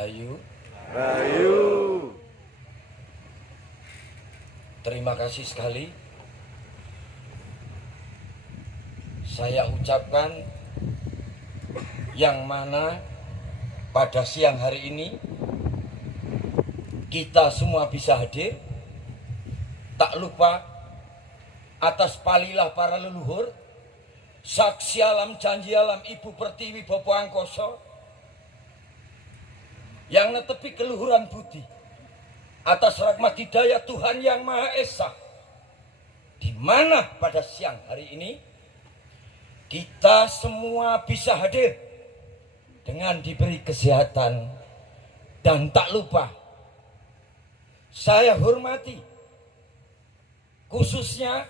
Rahayu. Rahayu. Terima kasih sekali. Saya ucapkan yang mana pada siang hari ini kita semua bisa hadir. Tak lupa atas palilah para leluhur, saksi alam janji alam Ibu Pertiwi Bopo Angkoso yang netepi keluhuran budi atas rahmat hidayah Tuhan Yang Maha Esa, di mana pada siang hari ini kita semua bisa hadir dengan diberi kesehatan. Dan tak lupa saya hormati khususnya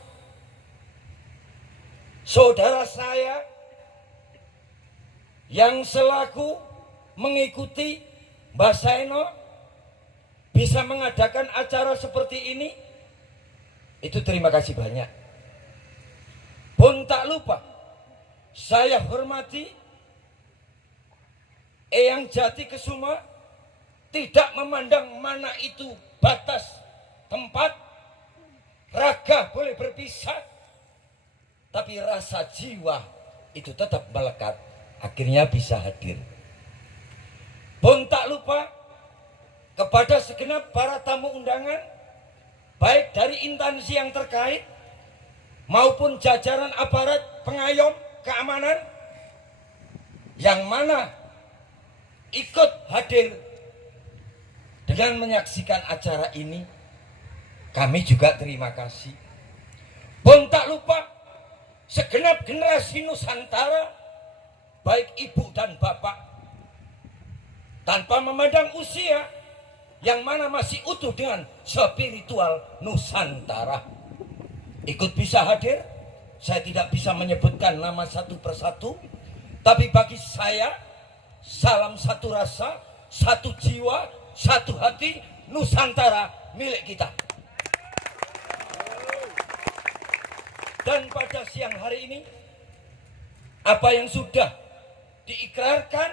saudara saya yang selaku mengikuti Mbah Saeno bisa mengadakan acara seperti ini. Itu terima kasih banyak. Pun tak lupa saya hormati Eyang Jati Kesuma, tidak memandang mana itu batas tempat, raga boleh berpisah, tapi rasa jiwa itu tetap melekat, akhirnya bisa hadir. Pun tak lupa kepada segenap para tamu undangan, baik dari instansi yang terkait maupun jajaran aparat pengayom keamanan yang mana ikut hadir dengan menyaksikan acara ini. Kami juga terima kasih. Pun tak lupa segenap generasi Nusantara, baik ibu dan bapak, tanpa memandang usia, yang mana masih utuh dengan spiritual Nusantara, ikut bisa hadir. Saya tidak bisa menyebutkan nama satu persatu, tapi bagi saya salam satu rasa, satu jiwa, satu hati, Nusantara milik kita. Dan pada siang hari ini, apa yang sudah diikrarkan,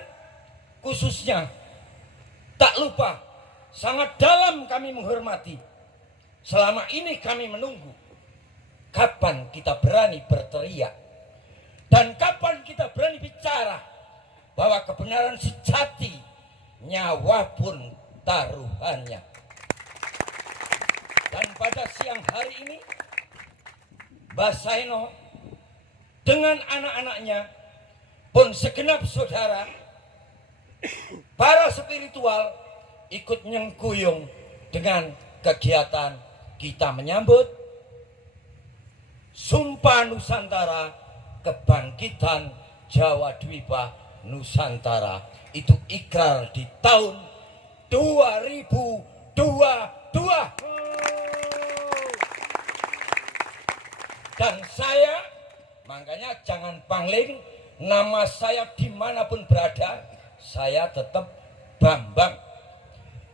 khususnya tak lupa sangat dalam kami menghormati. Selama ini kami menunggu kapan kita berani berteriak dan kapan kita berani bicara bahwa kebenaran sejati nyawa pun taruhannya. Dan pada siang hari ini Mbah Saeno dengan anak-anaknya pun segenap saudara para spiritual ikut nyengkuyung dengan kegiatan kita menyambut Sumpah Nusantara Kebangkitan Jawa Dwipa Nusantara. Itu ikrar di tahun 2022. Dan saya, makanya jangan pangling, nama saya dimanapun berada, saya tetap Bambang.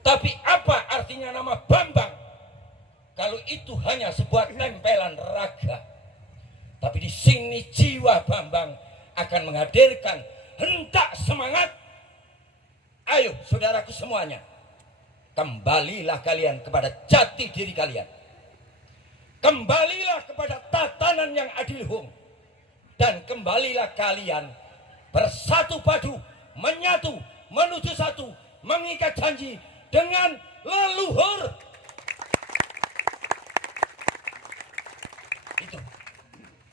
Tapi apa artinya nama Bambang kalau itu hanya sebuah tempelan raga? Tapi di sini jiwa Bambang akan menghadirkan hentak semangat. Ayo saudaraku semuanya, kembalilah kalian kepada jati diri kalian. Kembalilah kepada tatanan yang adilhum. Dan kembalilah kalian bersatu padu, menyatu, menuju satu, mengikat janji dengan leluhur. Itu.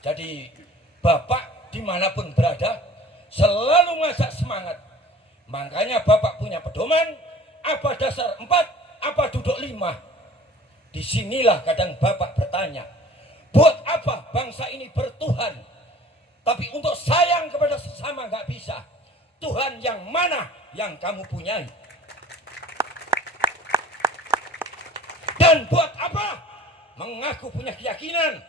Jadi Bapak dimanapun berada selalu ngajak semangat. Makanya Bapak punya pedoman, apa dasar 4, apa duduk 5. Disinilah kadang Bapak bertanya, buat apa bangsa ini bertuhan, tapi untuk sayang kepada sesama nggak bisa. Tuhan yang mana yang kamu punyai? Dan buat apa mengaku punya keyakinan,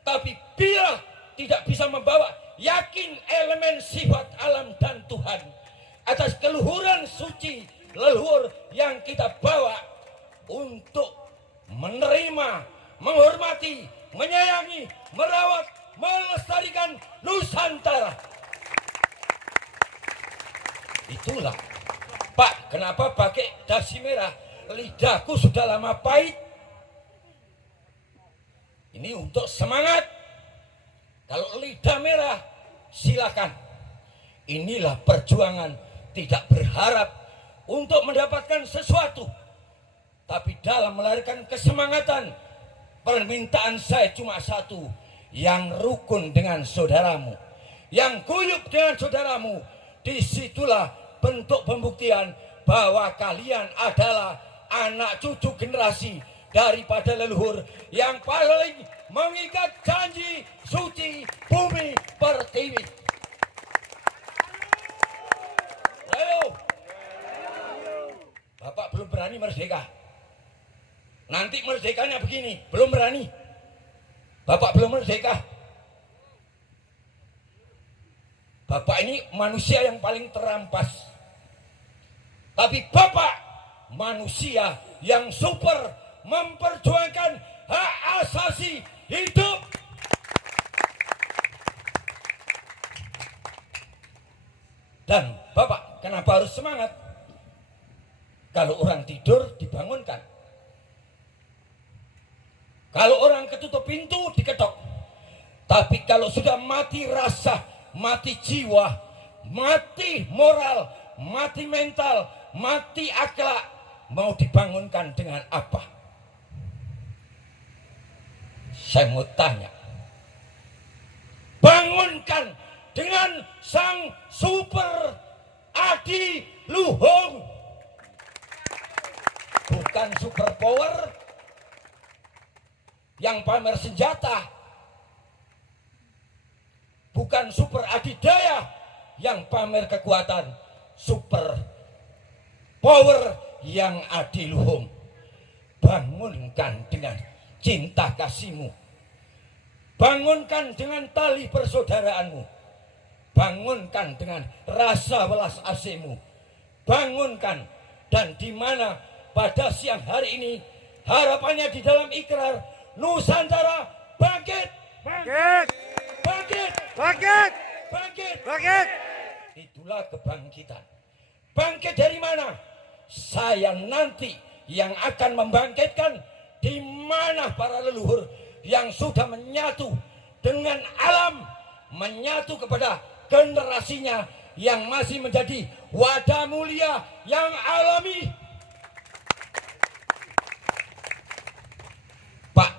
tapi bila tidak bisa membawa yakin elemen sifat alam dan Tuhan atas keluhuran suci leluhur yang kita bawa untuk menerima, menghormati, menyayangi, merawat, melestarikan Nusantara. Itulah Pak kenapa pakai dasi merah? Lidahku sudah lama pahit. Ini untuk semangat. Kalau lidah merah, silakan. Inilah perjuangan, tidak berharap untuk mendapatkan sesuatu. Tapi dalam melahirkan kesemangatan, permintaan saya cuma satu. Yang rukun dengan saudaramu, yang guyup dengan saudaramu. Disitulah bentuk pembuktian bahwa kalian adalah anak cucu generasi daripada leluhur yang paling mengikat janji suci bumi pertiwi. Ayo, Bapak belum berani merdeka. Nanti merdekanya begini, belum berani. Bapak belum merdeka. Bapak ini manusia yang paling terampas. Tapi Bapak manusia yang super memperjuangkan hak asasi hidup. Dan Bapak kenapa harus semangat? Kalau orang tidur dibangunkan. Kalau orang ketutup pintu diketok. Tapi kalau sudah mati rasa, mati jiwa, mati moral, mati mental, mati akhlak, mau dibangunkan dengan apa? Saya mau tanya. Bangunkan dengan sang super Adi Luhung. Bukan super power yang pamer senjata. Bukan super adidaya yang pamer kekuatan. Super power yang adiluhung. Bangunkan dengan cinta kasihmu. Bangunkan dengan tali persaudaraanmu. Bangunkan dengan rasa welas asihmu. Bangunkan, dan di mana pada siang hari ini harapannya di dalam ikrar Nusantara bangkit. Bangkit. Bangkit. Bangkit. Bangkit. Bangkit. Itulah kebangkitan. Bangkit dari mana? Saya nanti yang akan membangkitkan di mana para leluhur yang sudah menyatu dengan alam, menyatu kepada generasinya yang masih menjadi wadah mulia yang alami. Pak,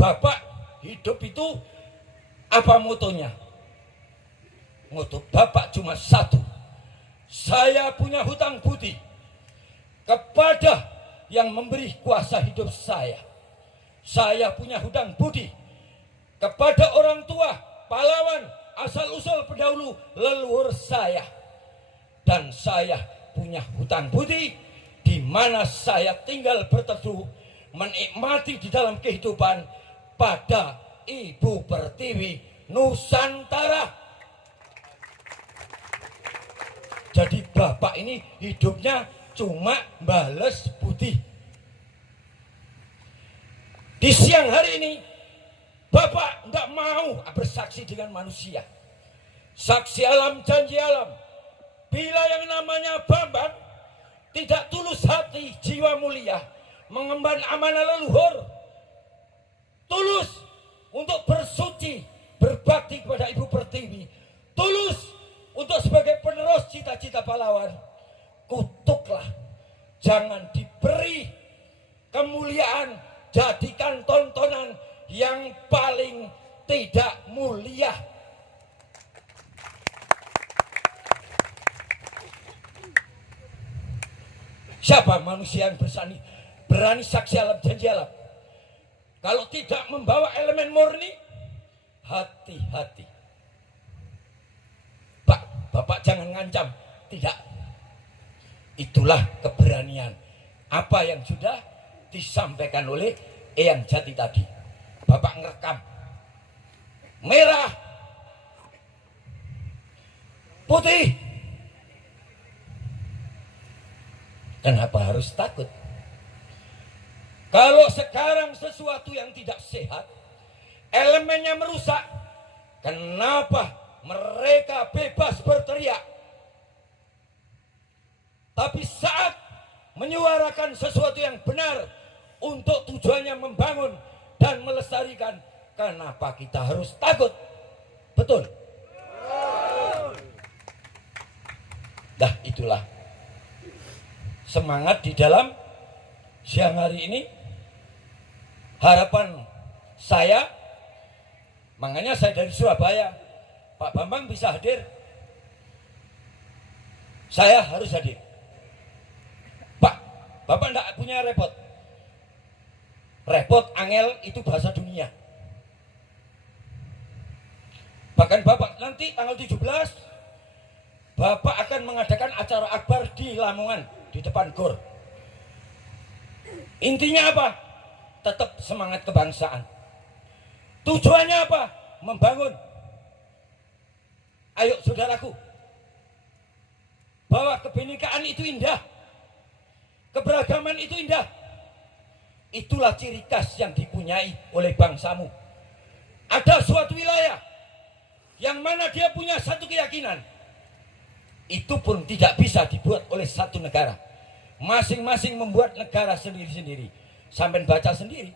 Bapak hidup itu apa motonya? Moto Bapak cuma satu. Saya punya hutang budi kepada yang memberi kuasa hidup saya. Saya punya hutang budi kepada orang tua, pahlawan, asal-usul pendahulu leluhur saya. Dan saya punya hutang budi di mana saya tinggal berteduh, menikmati di dalam kehidupan pada Ibu Pertiwi Nusantara. Jadi Bapak ini hidupnya cuma bales budi. Di siang hari ini Bapak tidak mau bersaksi dengan manusia. Saksi alam, janji alam. Bila yang namanya Bambang tidak tulus hati, jiwa mulia, mengemban amanah leluhur, tulus untuk bersuci, berbakti kepada Ibu Pertiwi, tulus untuk sebagai penerus cita-cita pahlawan, kutuklah. Jangan diberi kemuliaan, jadikan tontonan yang paling tidak mulia. Siapa manusia yang berani saksi alam, janji alam? Kalau tidak membawa elemen murni, hati-hati. Pak, Bapak jangan ngancam. Tidak. Itulah keberanian. Apa yang sudah disampaikan oleh Eyang Jati tadi. Bapak ngerekam. Merah. Putih. Kenapa harus takut? Kalau sekarang sesuatu yang tidak sehat, elemennya merusak, kenapa mereka bebas berteriak? Tapi saat menyuarakan sesuatu yang benar untuk tujuannya membangun dan melestarikan, kenapa kita harus takut? Betul? Nah, itulah semangat di dalam siang hari ini. Harapan saya, makanya saya dari Surabaya, Pak Bambang bisa hadir, saya harus hadir. Pak, Bapak enggak punya repot. Repot, angel itu bahasa dunia. Bahkan Bapak nanti tanggal 17 Bapak akan mengadakan acara akbar di Lamongan, di depan GOR. Intinya apa? Tetap semangat kebangsaan. Tujuannya apa? Membangun. Ayo saudaraku, bahwa kebinekaan itu indah, keberagaman itu indah. Itulah ciri khas yang dipunyai oleh bangsamu. Ada suatu wilayah yang mana dia punya satu keyakinan, itu pun tidak bisa dibuat oleh satu negara. Masing-masing membuat negara sendiri-sendiri. Sampai baca sendiri,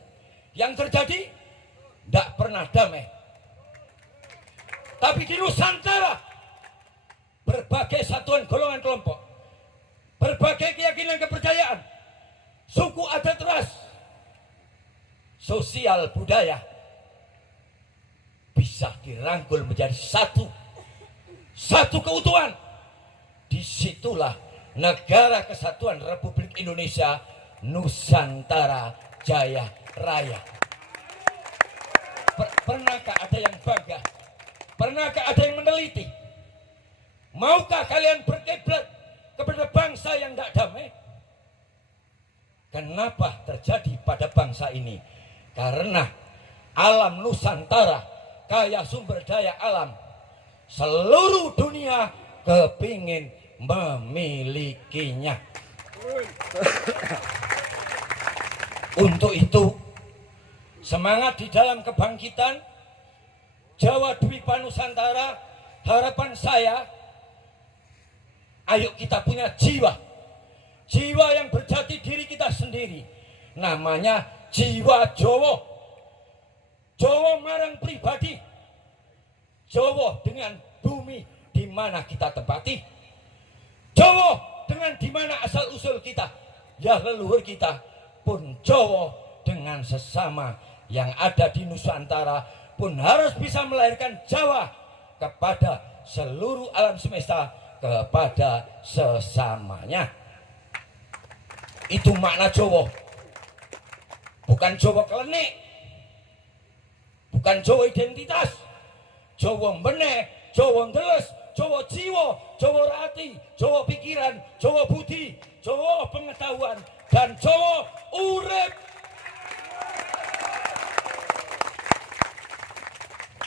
yang terjadi tidak pernah damai. Tapi di Nusantara, berbagai satuan golongan kelompok, berbagai keyakinan kepercayaan, suku adat ras, sosial budaya bisa dirangkul menjadi satu keutuhan. Disitulah Negara Kesatuan Republik Indonesia Nusantara Jaya Raya. Pernahkah ada yang bangga? Pernahkah ada yang meneliti? Maukah kalian berkiblat kepada bangsa yang tidak damai? Kenapa terjadi pada bangsa ini? Karena alam Nusantara, kaya sumber daya alam, seluruh dunia kepingin memilikinya. Untuk itu, semangat di dalam kebangkitan Jawa Dwipa Nusantara, harapan saya, ayo kita punya jiwa yang berjati diri kita sendiri. Namanya jiwa Jawa. Jawa marang pribadi, Jawa dengan bumi di mana kita tempati, Jawa dengan di mana asal usul kita, ya leluhur kita pun Jawa dengan sesama yang ada di Nusantara pun harus bisa melahirkan Jawa kepada seluruh alam semesta, kepada sesamanya. Itu makna Jawa. Bukan Jawa klenik, bukan Jawa identitas, Jawa meneh, Jawa ndeles, Jawa jiwa, Jawa rati, Jawa pikiran, Jawa budi, Jawa pengetahuan, dan Jawa urip.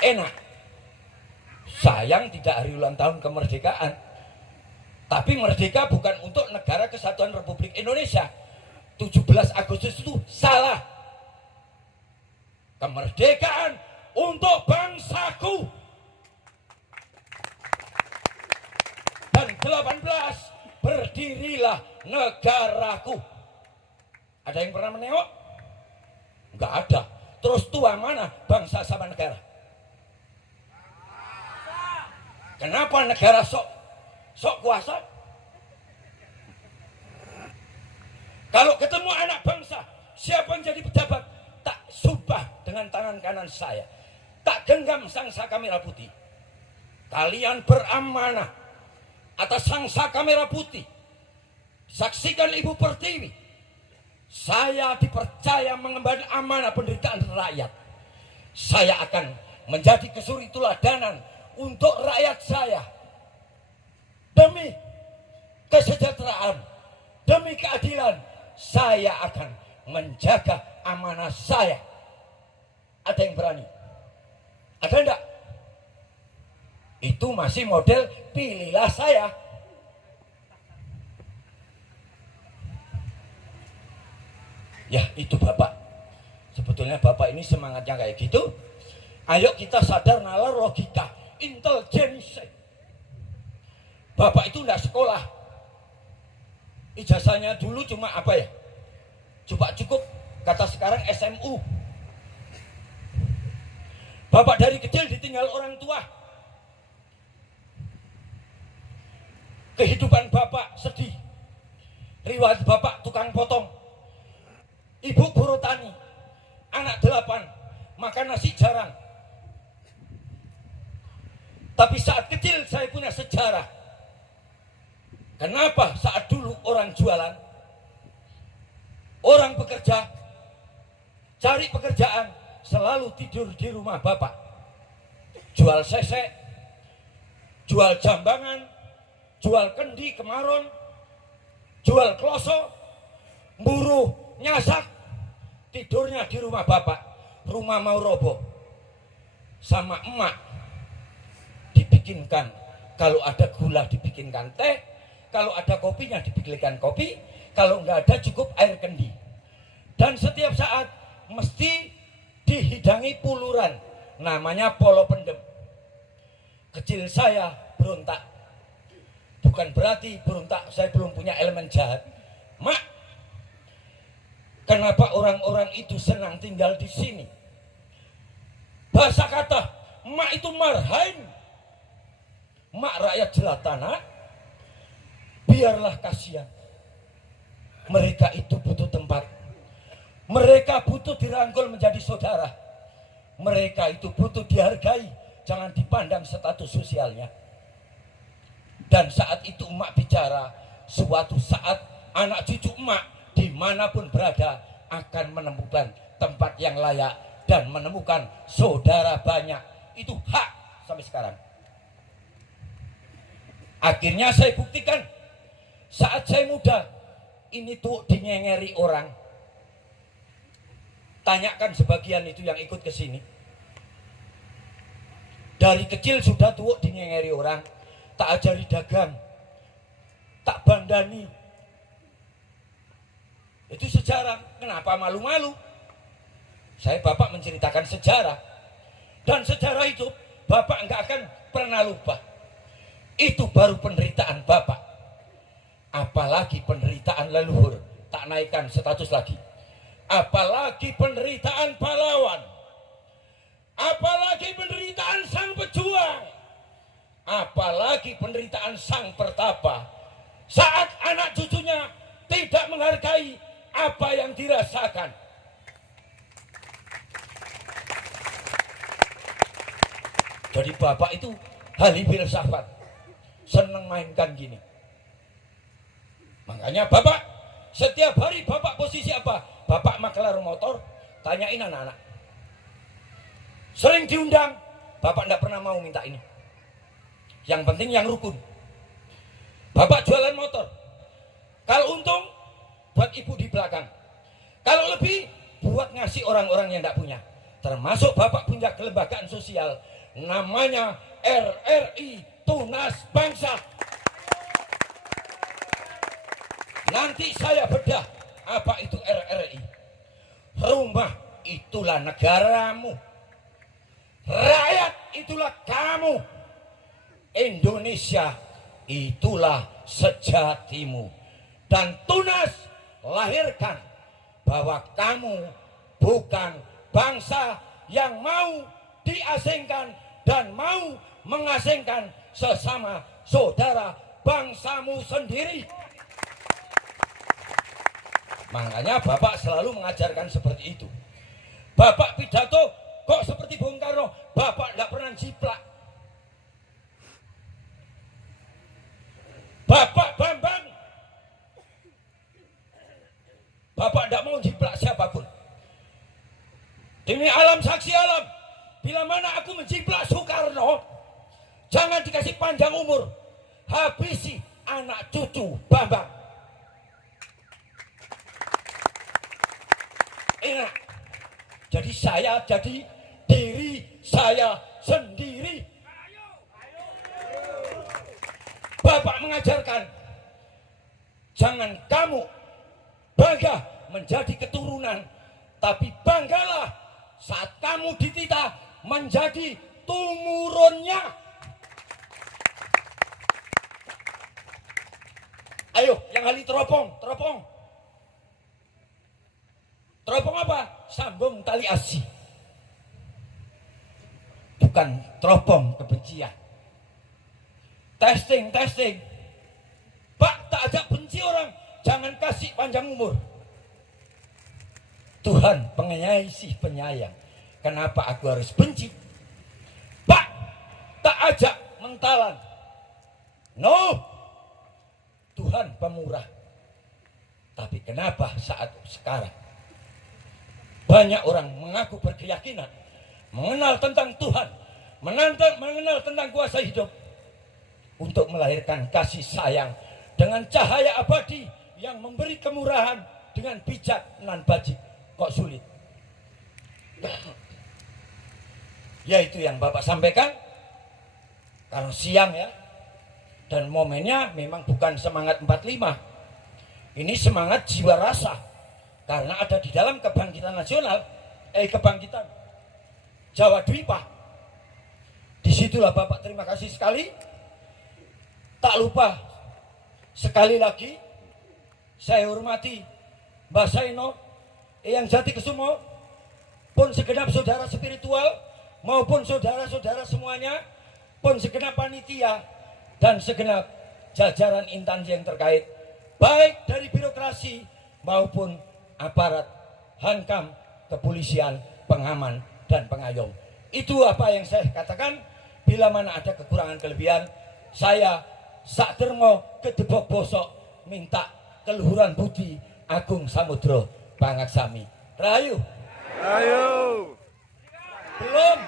Enak. Sayang tidak hari ulang tahun kemerdekaan. Tapi merdeka bukan untuk Negara Kesatuan Republik Indonesia. 17 Agustus itu salah. Kemerdekaan untuk bangsaku. Dan 18, berdirilah negaraku. Ada yang pernah menengok? Enggak ada. Terus tua mana bangsa sama negara? Kenapa negara sok kuasa? Kalau ketemu anak bangsa, siapa yang jadi pejabat? Tak sumpah dengan tangan kanan saya, tak genggam sangsaka merah putih. Kalian beramanah atas sangsaka merah putih. Saksikan Ibu Pertiwi, saya dipercaya mengemban amanah penderitaan rakyat. Saya akan menjadi kesuri teladan untuk rakyat saya. Demi kesejahteraan, demi keadilan, saya akan menjaga amanah saya. Ada yang berani? Ada enggak? Itu masih model pilihlah saya. Ya itu Bapak. Sebetulnya Bapak ini semangatnya kayak gitu. Ayo kita sadar nalar logika, intelijensi. Bapak itu enggak sekolah. Ijazahnya dulu cuma apa ya? Coba cukup, kata sekarang SMU. Bapak dari kecil ditinggal orang tua. Kehidupan bapak sedih. Riwayat bapak tukang potong. Ibu buruh tani. Anak 8, makan nasi jarang. Tapi saat kecil saya punya sejarah. Kenapa saat dulu orang jualan, orang bekerja, cari pekerjaan, selalu tidur di rumah bapak. Jual sesek, jual jambangan, jual kendi kemaron, jual kloso, buruh nyasak, tidurnya di rumah bapak. Rumah mau roboh. Sama emak dibikinkan, kalau ada gula dibikinkan teh, kalau ada kopinya dibikinkan kopi, kalau nggak ada cukup air kendi. Dan setiap saat mesti dihidangi puluran, namanya polo pendem. Kecil saya berontak. Bukan berarti berontak saya belum punya elemen jahat. Mak, kenapa orang-orang itu senang tinggal di sini? Bahasa kata, mak itu marhain. Mak rakyat jelata, biarlah kasihan. Mereka itu butuh tempat. Mereka butuh dirangkul menjadi saudara. Mereka itu butuh dihargai, jangan dipandang status sosialnya. Dan saat itu emak bicara, suatu saat anak cucu emak dimanapun berada akan menemukan tempat yang layak dan menemukan saudara banyak. Itu hak sampai sekarang. Akhirnya saya buktikan saat saya muda, ini tuh dinyengeri orang. Tanyakan sebagian itu yang ikut ke sini. Dari kecil sudah tuh dinyengeri orang, tak ajari dagang, tak bandani. Itu sejarah. Kenapa malu-malu? Saya bapak menceritakan sejarah. Dan sejarah itu bapak nggak akan pernah lupa. Itu baru penderitaan bapak. Apalagi penderitaan leluhur, tak naikkan status lagi. Apalagi penderitaan pahlawan. Apalagi penderitaan sang pejuang. Apalagi penderitaan sang pertapa. Saat anak cucunya tidak menghargai apa yang dirasakan. Jadi bapak itu ahli filsafat, senang mainkan gini. Makanya bapak setiap hari bapak posisi apa? Bapak makelar motor, tanyain anak-anak. Sering diundang, bapak tidak pernah mau minta ini. Yang penting yang rukun. Bapak jualan motor. Kalau untung, buat ibu di belakang. Kalau lebih, buat ngasih orang-orang yang tidak punya. Termasuk bapak punya kelembagaan sosial. Namanya RRI Tunas Bangsa. Nanti saya bedah apa itu RRI. Rumah itulah negaramu. Rakyat itulah kamu. Indonesia itulah sejatimu. Dan Tunas lahirkan bahwa kamu bukan bangsa yang mau diasingkan dan mau mengasingkan sesama saudara bangsamu sendiri. Makanya bapak selalu mengajarkan seperti itu. Bapak pidato kok seperti Bung Karno, bapak tidak pernah jiplak. Bapak Bambang, bapak tidak mau jiplak siapapun. Demi alam saksi alam, bila mana aku menjiplak Soekarno, jangan dikasih panjang umur, habisi anak cucu Bambang. Enak. Jadi saya jadi diri saya sendiri. Bapak mengajarkan, jangan kamu bangga menjadi keturunan, tapi banggalah saat kamu dititah menjadi tumurunnya. Ayo, yang ahli teropong. Teropong apa? Sambung tali asih. Bukan teropong kebencian. Testing. Pak, tak ajak benci orang. Jangan kasih panjang umur. Tuhan penyayang. Kenapa aku harus benci? Pak, tak ajak mentalan. No. Tuhan pemurah. Tapi kenapa saat sekarang banyak orang mengaku berkeyakinan, mengenal tentang Tuhan, mengenal tentang kuasa hidup, untuk melahirkan kasih sayang dengan cahaya abadi yang memberi kemurahan dengan bijak nan bajik, kok sulit? Yaitu yang Bapak sampaikan kalau siang ya. Dan momennya memang bukan semangat 45. Ini semangat jiwa rasa. Karena ada di dalam kebangkitan nasional, kebangkitan Jawa Dwipa. Disitulah Bapak terima kasih sekali. Tak lupa sekali lagi saya hormati Mbak Saino, Eyang Jati Kusumo, pun segenap saudara spiritual maupun saudara-saudara semuanya, pun segenap panitia dan segenap jajaran instansi yang terkait, baik dari birokrasi maupun aparat Hankam, kepolisian, pengaman, dan pengayom. Itu apa yang saya katakan. Bila mana ada kekurangan kelebihan, saya sak dermo kedebok bosok minta keluhuran budi Agung Samudro Pangaksami. Rahayu. Ayo. Belum.